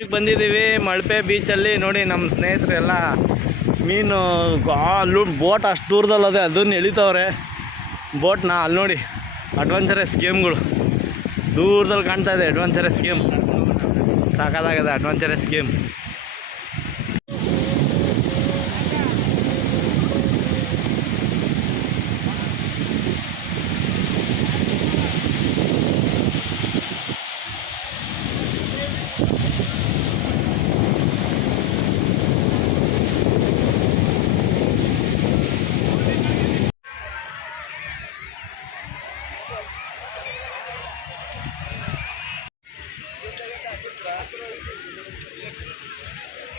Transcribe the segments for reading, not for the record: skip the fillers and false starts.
ಬಂದಿದ್ದೀವಿ ಮಲ್ಪೆ ಬೀಚಲ್ಲಿ. ನೋಡಿ ನಮ್ಮ ಸ್ನೇಹಿತರೆಲ್ಲ ಮೀನು ಬೋಟ್ ಅಷ್ಟು ದೂರದಲ್ಲದೆ ಅದನ್ನು ಎಳಿತವ್ರೆ ಬೋಟ್ನ. ಅಲ್ಲಿ ನೋಡಿ ಅಡ್ವೆಂಚರಸ್ ಗೇಮ್ಗಳು ದೂರದಲ್ಲಿ ಕಾಣ್ತಾ ಇದೆ. ಅಡ್ವೆಂಚರಸ್ ಗೇಮ್ ಸಾಕಾಗಿದೆ. ಅಡ್ವೆಂಚರಸ್ ಗೇಮ್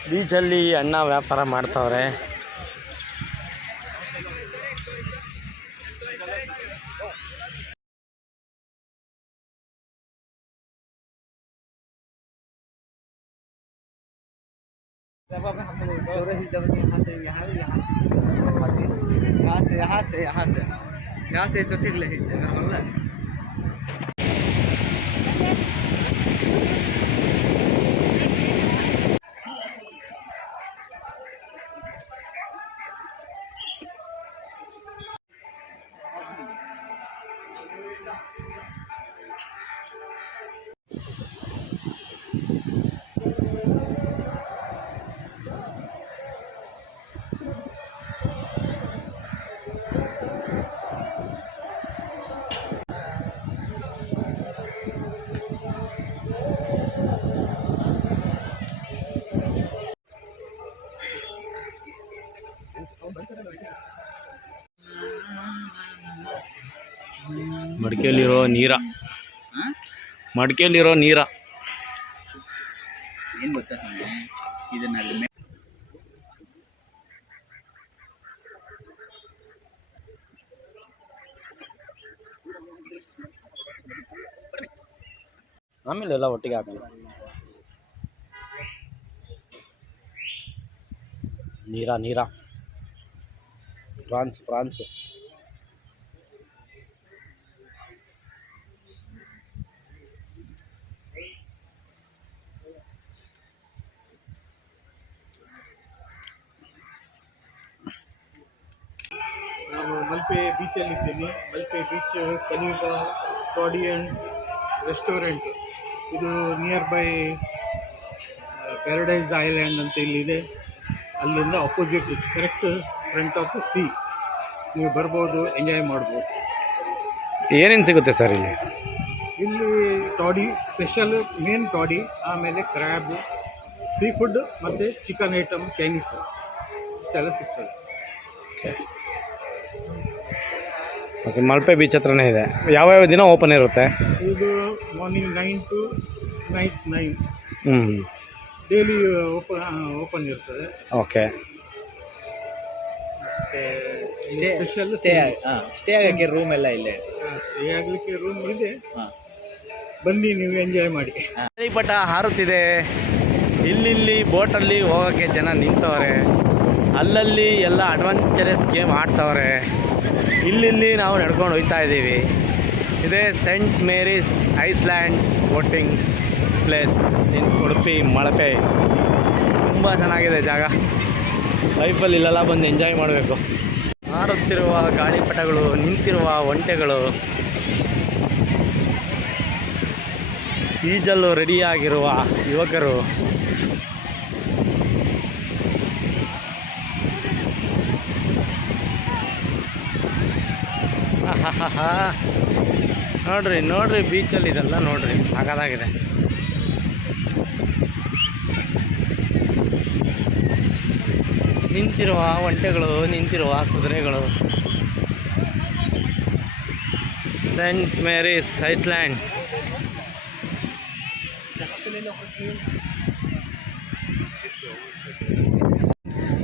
ಬೀಚಲ್ಲಿ ಅಣ್ಣ ವ್ಯಾಪಾರ ಮಾಡ್ತವ್ರೆ. यहाँ से ठीक लगी ಮಡಿಕೆಯಲ್ಲಿರೋ ನೀರ ಏನು ಗೊತ್ತಾ ಇದನ್ನ ಆಮೇಲೆ ಎಲ್ಲ ಒಟ್ಟಿಗೆ ಹಾಕಲ್ಲ. ನೀರ ಫ್ರಾನ್ಸ್ ನಾನು ಮಲ್ಪೆ ಬೀಚಲ್ಲಿದ್ದೀನಿ. ಮಲ್ಪೆ ಬೀಚ್ ಕನಿಗ ಟಾಡಿ ಆ್ಯಂಡ್ ರೆಸ್ಟೋರೆಂಟ್, ಇದು ನಿಯರ್ ಬೈ ಪ್ಯಾರಡೈಸ್ ಐಲ್ಯಾಂಡ್ ಅಂತ ಇಲ್ಲಿದೆ. ಅಲ್ಲಿಂದ opposite correct front of sea. ನೀವು ಬರ್ಬೋದು, ಎಂಜಾಯ್ ಮಾಡ್ಬೋದು. ಏನೇನು ಸಿಗುತ್ತೆ ಸರ್ ಇಲ್ಲಿ? ಇಲ್ಲಿ ಟಾಡಿ ಸ್ಪೆಷಲ್, ಮೇನ್ ಟಾಡಿ, ಆಮೇಲೆ ಕ್ರ್ಯಾಬ್, ಸೀ ಫುಡ್ ಮತ್ತು ಚಿಕನ್ ಐಟಮ್, ಚೈನೀಸ್ ಇಷ್ಟೆಲ್ಲ ಸಿಗ್ತದೆ. ಓಕೆ, ಮಲ್ಪೆ ಬೀಚ್ ಹತ್ರನೇ ಇದೆ. ಯಾವ್ಯಾವ ದಿನ ಓಪನ್ ಇರುತ್ತೆ? ಇದು morning 9 to night 9 daily open ಇರ್ತದೆ. ಓಕೆ. ಸ್ಪೆಷಲ್ ಸ್ಟೇ ಆಗಕ್ಕೆ ರೂಮ್ ಎಲ್ಲ ಇಲ್ಲೇ? ಸ್ಟೇ ಆಗಲಿಕ್ಕೆ ರೂಮ್ ಇದೆ. ಬನ್ನಿ, ನೀವು ಎಂಜಾಯ್ ಮಾಡಿ. ಗಾಳಿಪಟ ಹಾರುತ್ತಿದೆ. ಇಲ್ಲಿ ಬೋಟಲ್ಲಿ ಹೋಗೋಕ್ಕೆ ಜನ ನಿಂತವ್ರೆ. ಅಲ್ಲಲ್ಲಿ ಎಲ್ಲ ಅಡ್ವೆಂಚರಸ್ ಗೇಮ್ ಆಡ್ತವ್ರೆ. ಇಲ್ಲಿ ನಾವು ನಡ್ಕೊಂಡು ಹೋಗ್ತಾ ಇದ್ದೀವಿ. ಇದೇ Saint Mary's Island boating place in Udupi Malpe. ತುಂಬ ಚೆನ್ನಾಗಿದೆ ಜಾಗ. ಲೈಫಲ್ಲಿ ಇಲ್ಲೆಲ್ಲ ಬಂದು ಎಂಜಾಯ್ ಮಾಡಬೇಕು. ಹಾರುತ್ತಿರುವ ಗಾಳಿಪಟಗಳು, ನಿಂತಿರುವ ಒಂಟೆಗಳು, ಈಜಲು ರೆಡಿಯಾಗಿರುವ ಯುವಕರು. ನೋಡ್ರಿ ಬೀಚಲ್ಲಿ ಇದೆಲ್ಲ ನೋಡ್ರಿ, ಸಾಕಾಗಿದೆ. ನಿಂತಿರುವ ಒಂಟೆಗಳು, ನಿಂತಿರುವ ಕುದುರೆಗಳು. Saint Mary's Island.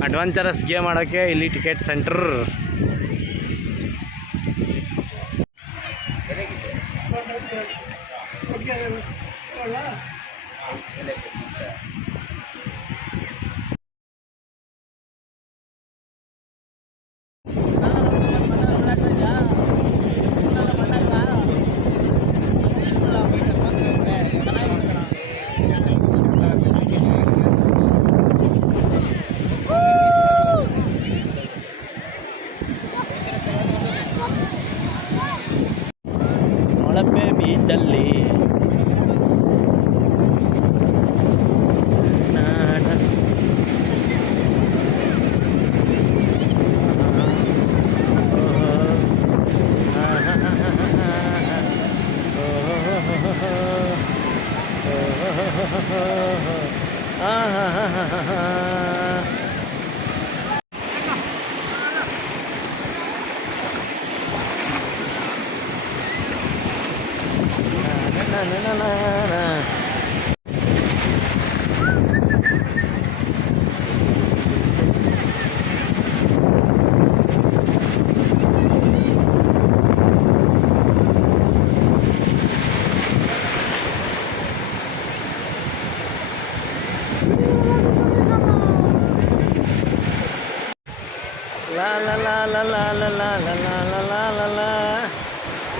Adventurous game ಆಡೋಕ್ಕೆ ಇಲ್ಲಿ ಟಿಕೆಟ್ ಸೆಂಟರ್. ಹಾಂ ಹಾಂ ಹಾಂ ಹಾಂ ಹಾಂ ಹಾಂ. La la la la la la la la la la la la la.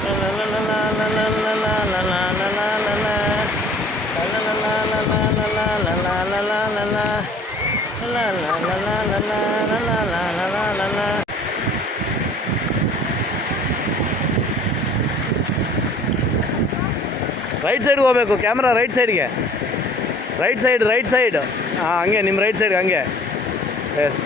La la la la la la la la la la la la la la la. La la la la la la la la la la la la la la. La la la la la la la la la la la la. Right ಸೈಡ್ಗೆ ಹೋಗ್ಬೇಕು, camera right ಸೈಡ್ಗೆ, right side ಹಾಂ ಹಂಗೆ ನಿಮ್ಮ right ಸೈಡ್ಗೆ ಹಂಗೆ. S.